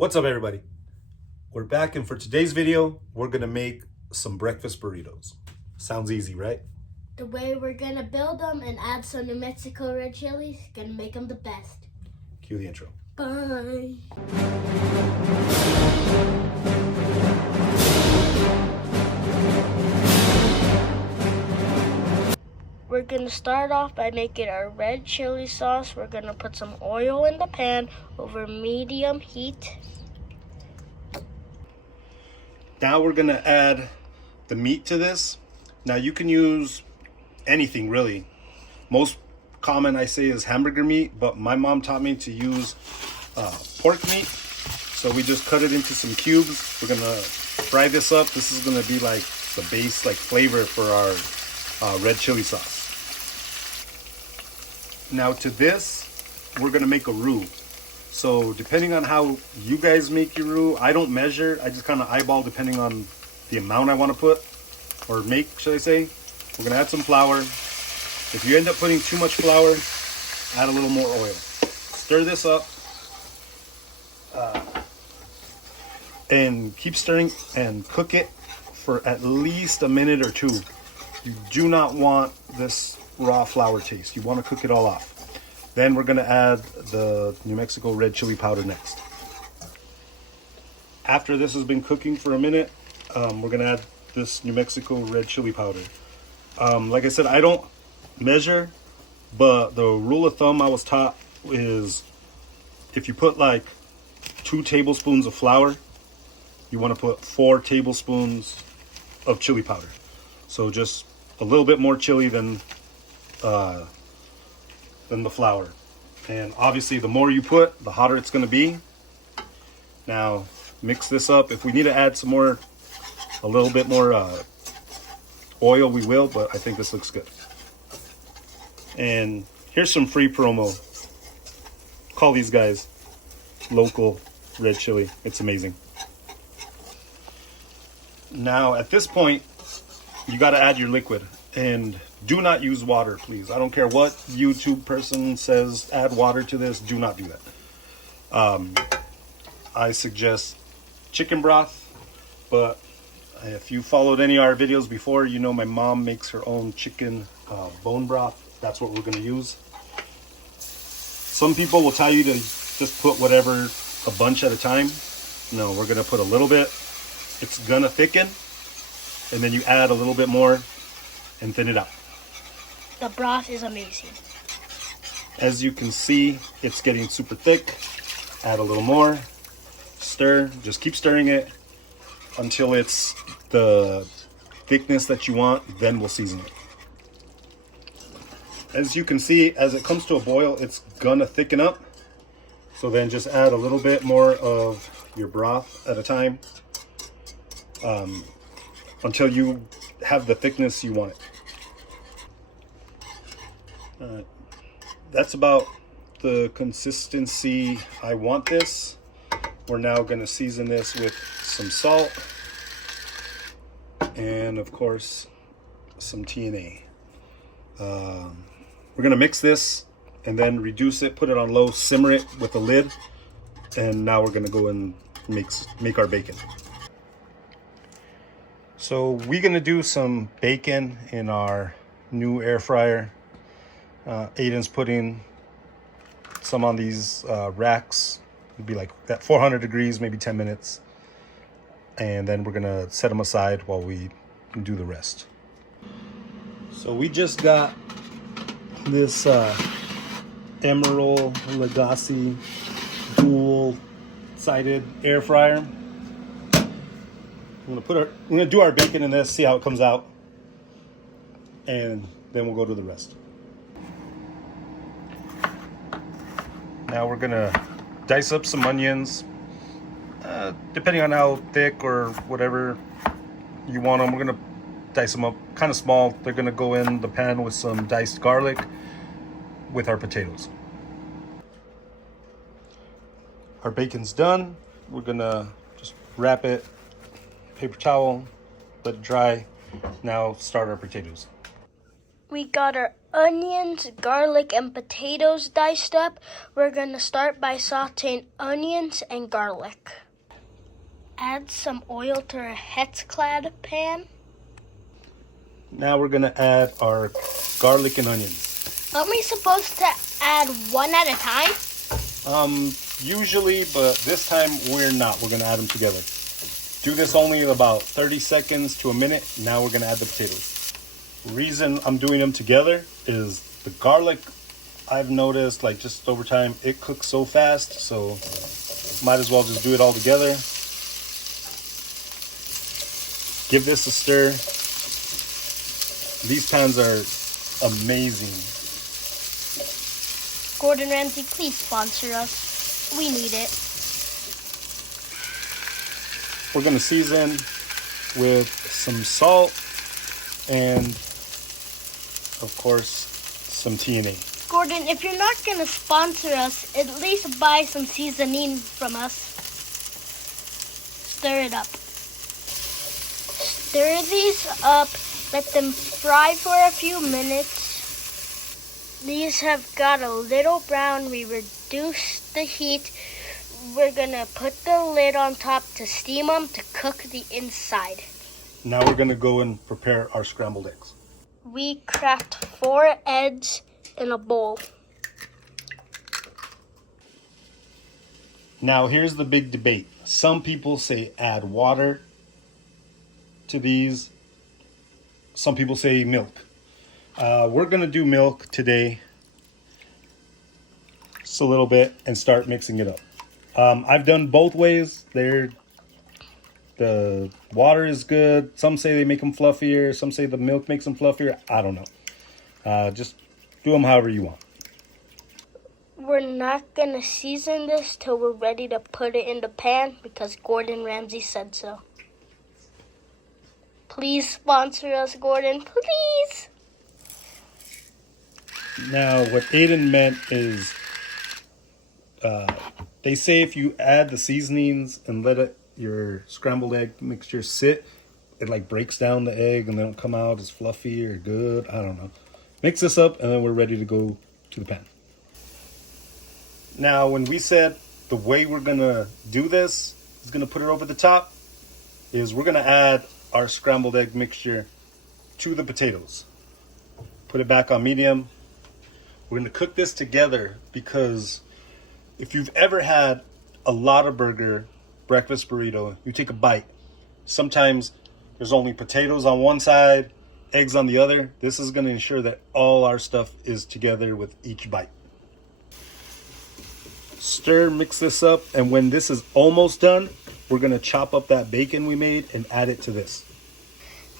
What's up, everybody? We're back, and for today's video, we're gonna make some breakfast burritos. Sounds easy, right? The way we're gonna build them and add some New Mexico red chilies, gonna make them the best. Cue the intro. Bye. We're gonna start off by making our red chili sauce. We're gonna put some oil in the pan over medium heat. Now we're gonna add the meat to this. Now you can use anything, really. Most common I say is hamburger meat, but my mom taught me to use pork meat. So we just cut it into some cubes. We're gonna fry this up. This is gonna be like the base, like flavor for our red chili sauce. Now to this, we're gonna make a roux. So depending on how you guys make your roux, I don't measure. I just kind of eyeball depending on the amount I want to put, or make, should I say. We're gonna add some flour. If you end up putting too much flour, add a little more oil. Stir this up. And keep stirring and cook it for at least a minute or two. You do not want this raw flour taste. You want to cook it all off. Then we're going to add the New Mexico red chili powder next. After this has been cooking for a minute, we're going to add this New Mexico red chili powder. Like I said, I don't measure, but the rule of thumb I was taught is if you put like 2 tablespoons of flour, you want to put 4 tablespoons of chili powder. So just a little bit more chili than the flour. And obviously the more you put, the hotter it's going to be. Now mix this up. If we need to add some more, a little bit more oil, we will, but I think this looks good. And here's some free promo. Call these guys local red chili. It's amazing. Now at this point, you got to add your liquid, and do not use water, please. I don't care what YouTube person says add water to this. Do not do that. I suggest chicken broth, but if you followed any of our videos before, you know my mom makes her own chicken bone broth. That's what we're going to use. Some people will tell you to just put whatever, a bunch at a time. No, we're going to put a little bit. It's going to thicken, and then you add a little bit more and thin it out. The broth is amazing. As you can see, it's getting super thick. Add a little more. Stir. Just keep stirring it until it's the thickness that you want. Then we'll season it. As you can see, as it comes to a boil, it's gonna thicken up. So then just add a little bit more of your broth at a time until you have the thickness you want it. That's about the consistency I want this. We're now going to season this with some salt and of course some TNA. We're going to mix this and then reduce it, put it on low, simmer it with a lid, and now we're going to go and make our bacon. So we're going to do some bacon in our new air fryer. Aiden's putting some on these racks. It'd be like at 400 degrees, maybe 10 minutes. And then we're gonna set them aside while we do the rest. So we just got this Emerald Legacy dual-sided air fryer. I'm gonna do our bacon in this, see how it comes out, and then we'll go to the rest. Now we're gonna dice up some onions, depending on how thick or whatever you want them. We're gonna dice them up kind of small. They're gonna go in the pan with some diced garlic with our potatoes. Our bacon's done. We're gonna just wrap it, paper towel, let it dry. Now start our potatoes. We got our onions, garlic, and potatoes diced up. We're going to start by sauteing onions and garlic. Add some oil to our Hetzklad pan. Now we're gonna add our garlic and onions. Aren't we supposed to add one at a time? Usually, but this time we're not. We're gonna add them together. Do this only about 30 seconds to a minute. Now we're gonna add the potatoes. Reason I'm doing them together is the garlic, I've noticed, like just over time, it cooks so fast, so might as well just do it all together. Give this a stir. These pans are amazing. Gordon Ramsay, please sponsor us. We need it. We're gonna season with some salt and, of course, some TNA. Gordon, if you're not going to sponsor us, at least buy some seasoning from us. Stir it up. Stir these up. Let them fry for a few minutes. These have got a little brown. We reduce the heat. We're going to put the lid on top to steam them to cook the inside. Now we're gonna go and prepare our scrambled eggs. We cracked 4 eggs in a bowl. Now here's the big debate. Some people say add water to these. Some people say milk. We're gonna do milk today, just a little bit, and start mixing it up. I've done both ways. The water is good. Some say they make them fluffier. Some say the milk makes them fluffier. I don't know. Just do them however you want. We're not going to season this till we're ready to put it in the pan because Gordon Ramsay said so. Please sponsor us, Gordon. Please. Now, what Aiden meant is they say if you add the seasonings and let your scrambled egg mixture sit, it like breaks down the egg and they don't come out as fluffy or good. I don't know. Mix this up and then we're ready to go to the pan. Now, when we said the way we're gonna do this is gonna put it over the top, is we're gonna add our scrambled egg mixture to the potatoes. Put it back on medium. We're gonna cook this together because if you've ever had a Lotta Burger breakfast burrito, you take a bite. Sometimes there's only potatoes on one side, eggs on the other. This is gonna ensure that all our stuff is together with each bite. Stir, mix this up, and when this is almost done, we're gonna chop up that bacon we made and add it to this.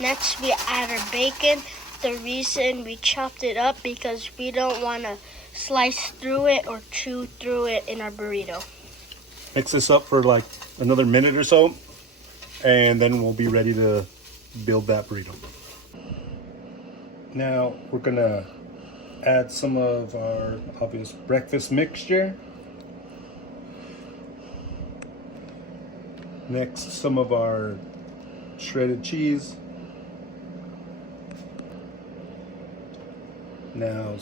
Next, we add our bacon. The reason we chopped it up because we don't want to slice through it or chew through it in our burrito. Mix this up for like another minute or so, and then we'll be ready to build that burrito. Now we're gonna add some of our obvious breakfast mixture. Next, some of our shredded cheese. Now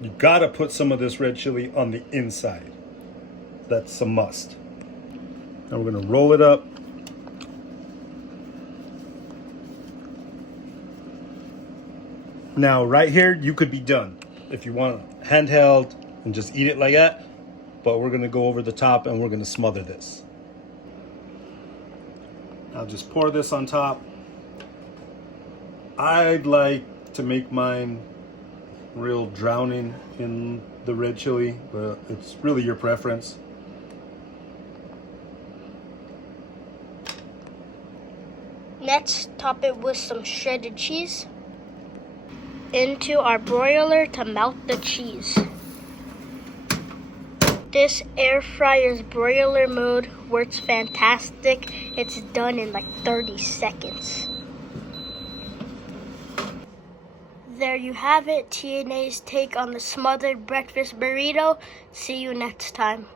you gotta put some of this red chili on the inside. That's a must. Now we're gonna roll it up. Now right here, you could be done if you want handheld and just eat it like that, but we're gonna go over the top and we're gonna smother this. I'll just pour this on top. I'd like to make mine real drowning in the red chili, but it's really your preference. Next, top it with some shredded cheese into our broiler to melt the cheese. This air fryer's broiler mode works fantastic. It's done in like 30 seconds. There you have it, TNA's take on the smothered breakfast burrito. See you next time.